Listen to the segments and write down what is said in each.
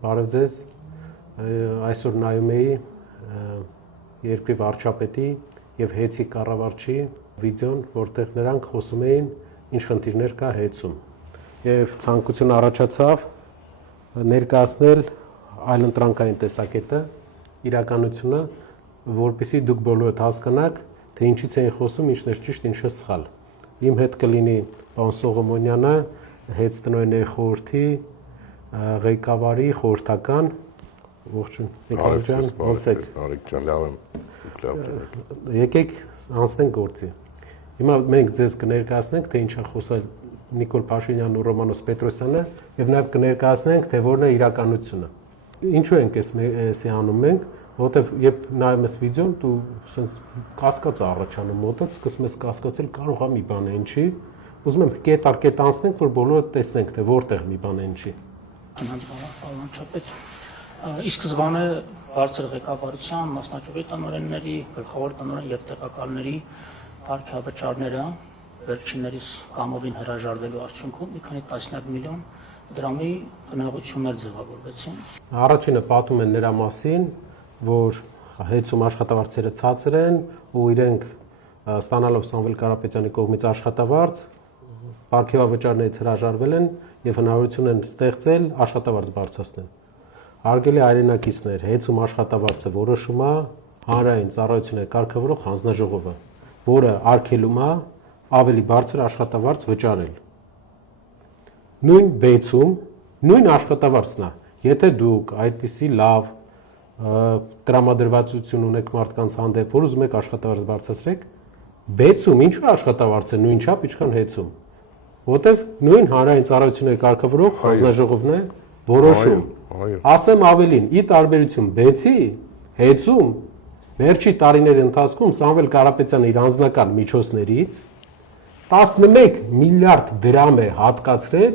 Բարև ձեզ, այսօր նայում էի երկրի վարչապետի և հեծի կառավարչի վիդեոն, որտեղ նրանք խոսում էին ինչ խնդիրներ կա հեծում և ցանկություն առաջացավ ներկայացնել այլընտրանքային տեսակետը, իրականությունը, որպեսզի դուք բոլորդ հասկանաք, թե ինչից էին խոսում, ինչն էր ճիշտ, ինչը սխալ։ Իմ հետ կլինի պարոն Սողոմոնյանը, հեծտնօրենների խորհրդի ղեկավարի խորհրդական, ողջույն, ոնց եք։ Նարեկ ջան, լավ եմ։ Եկեք անցնենք գործի։ Հիմա մենք ձեզ կներկայացնենք, թե ինչ է խոսել Նիկոլ Փաշինյանն ու Ռոմանոս Պետրոսյանը, եւ նաեւ կներկայացնենք, թե որն է իրականությունը։ Ինչու ենք էսի անում մենք, որովհետեւ երբ նայում ես վիդեոն, դու sense կասկած առաջանում մոտդ, սկսում ես կասկածել, կարող է մի բան է ինչի։ Ուզում եմ կետ առ կետ անցնենք, որ բոլորը տեսնենք, թե որտեղ մի բան է ինչի։ Վարչապետ, ի սկզբանե բարձր ղեկավարության, մասնաճյուղի տնօրենների, գլխավոր տնօրեն եւ տեղակալների հարկավճարները վերջիններիս կամովին հրաժարվելու արդյունքում մի քանի տասնյակ միլիոն դրամի խնայողություններ ձևավորվեցին։ Առաջինը պատում են նրա մասին, որ հեծում աշխատավարձերը ցածր են ու իրենք ստանալով Սամվել Կարապետյանի կողմից աշխատավարձ, պարգևավճարներից հրաժարվել են եւ հնարավորություն են ստեղծել աշխատավարձ բարձրացնել։ Արգելի հայրենակիցներ, հեծում աշխատավարձը որոշում է հանրային ծառայությունների կարգավորող հանձնաժողովը, որը արգելում է ավելի բարձր աշխատավարձ վճարել։ Նույն բեցում, նույն աշխատավարձն է, եթե դուք այդպիսի լավ տրամադրվածություն ունեք մարդկանց հանդեպ, որ ուզում եք աշխատավարձ բարձրացրեք, բեցում ինչու աշխատավարձը նույն չափ, ինչքան հեծում, որտեվ նույն հանրային ծառայությունների կարգավորող հանձնաժողովն է որոշում։ Ասեմ ավելին, ի տարբերություն բեցի, հեծում վերջի տարիների ընթացքում Սամվել Կարապետյանը իր անձնական միջոցներից 11 միլիարդ դրամ է հատկացրել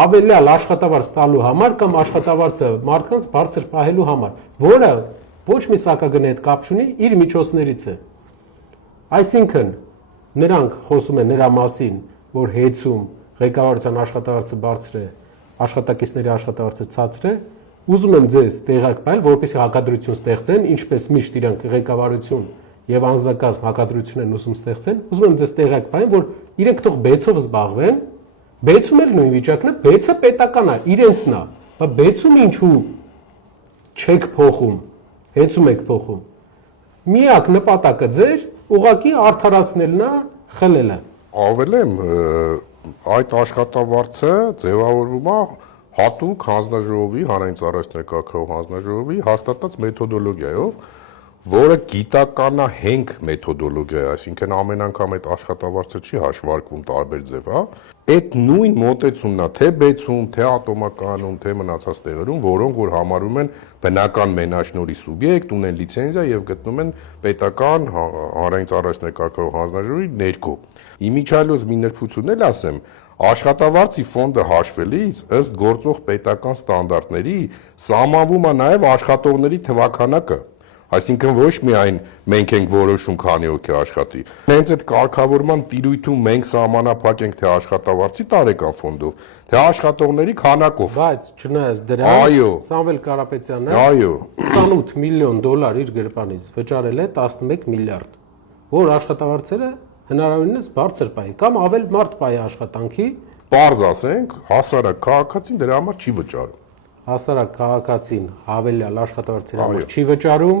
ավելյալ աշխատավարձ տալու համար կամ աշխատավարձը մարդկանց բարձր պահելու համար, որը ոչ մի սակագնի հետ կապ չունի, իր միջոցներից է։ Այսինքն նրանք խոսում են նրա մասին, որ հեծում ղեկավարության աշխատավարձը բարձր է, աշխատակիցների աշխատավարձը ցածր է, ուզում եմ ձեզ տեղակ պահել, որպեսզի հակադրություն ստեղծեն, ինչպես միշտ իրանք ղեկավարություն եւ անձնակազմ հակադրություն են ուզում ստեղծեն, ուզում եմ ձեզ տեղակ պահել, որ իրենք թող բեցով զբաղվեն, բեցում էլ նույն վիճակն է, բեցը պետական է, իրենցն է, բայց բեցում ինչու չեք փոխում, հեծում եք փոխում։ Միակ նպատակը ձեր ուղղակի արդարացնելն է, խլելը։ Ավելեմ, այդ աշխատավարձը ձևավորվում է հատուկ հանձնաժողովի, հանրային ծառայությունների կարգավորող հանձնաժողովի հաստատած մեթոդոլոգիայով, որը գիտականահենք մեթոդոլոգիա է, այսինքն ամեն անգամ այդ աշխատավարձը չի հաշվարկվում տարբեր ձևա, այդ նույն մոտեցումն է թե բեցում, թե ատոմականում, թե մնացած տեղերում, որոնք որ համարում են բնական մենաշնորհի սուբյեկտ, ունեն լիցենզիա եւ գտնում են պետական հանրային ծառայությունների կարգավորող հանձնաժողովի ներքո։ Իմիջիալոց մի նրբություն էլ ասեմ, աշխատավարձի ֆոնդը հաշվելիս ըստ գործող պետական ստանդարտների սահմանվում է նաեւ աշխատողների թվաքանակը։ Այսինքն ոչ միայն մենք ենք որոշում քանի հոգի աշխատի։ Հենց այդ կարգավորման տիրույթում մենք սահմանափակ ենք թե աշխատավարձի տարեկան ֆոնդով, թե աշխատողների քանակով։ Բայց չնայած դրան, Սամվել Կարապետյանը 28 միլիոն դոլար իր գրպանից վճարել է 11 միլիարդ, որ աշխատավարձերը հնարավորինս բարձր պահի կամ ավել մարդ պահի աշխատանքի, բարձ ասենք, հասարակ քաղաքացին դրա համար չի վճարում։ Հասարակ քաղաքացին հավելյալ աշխատավարձերի համար չի վճարում,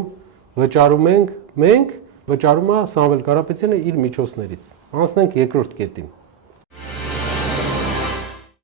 վճարում ենք մենք, վճարում է Սամվել Կարապետյանը իր միջոցներից։ Անցնենք երկրորդ կետին։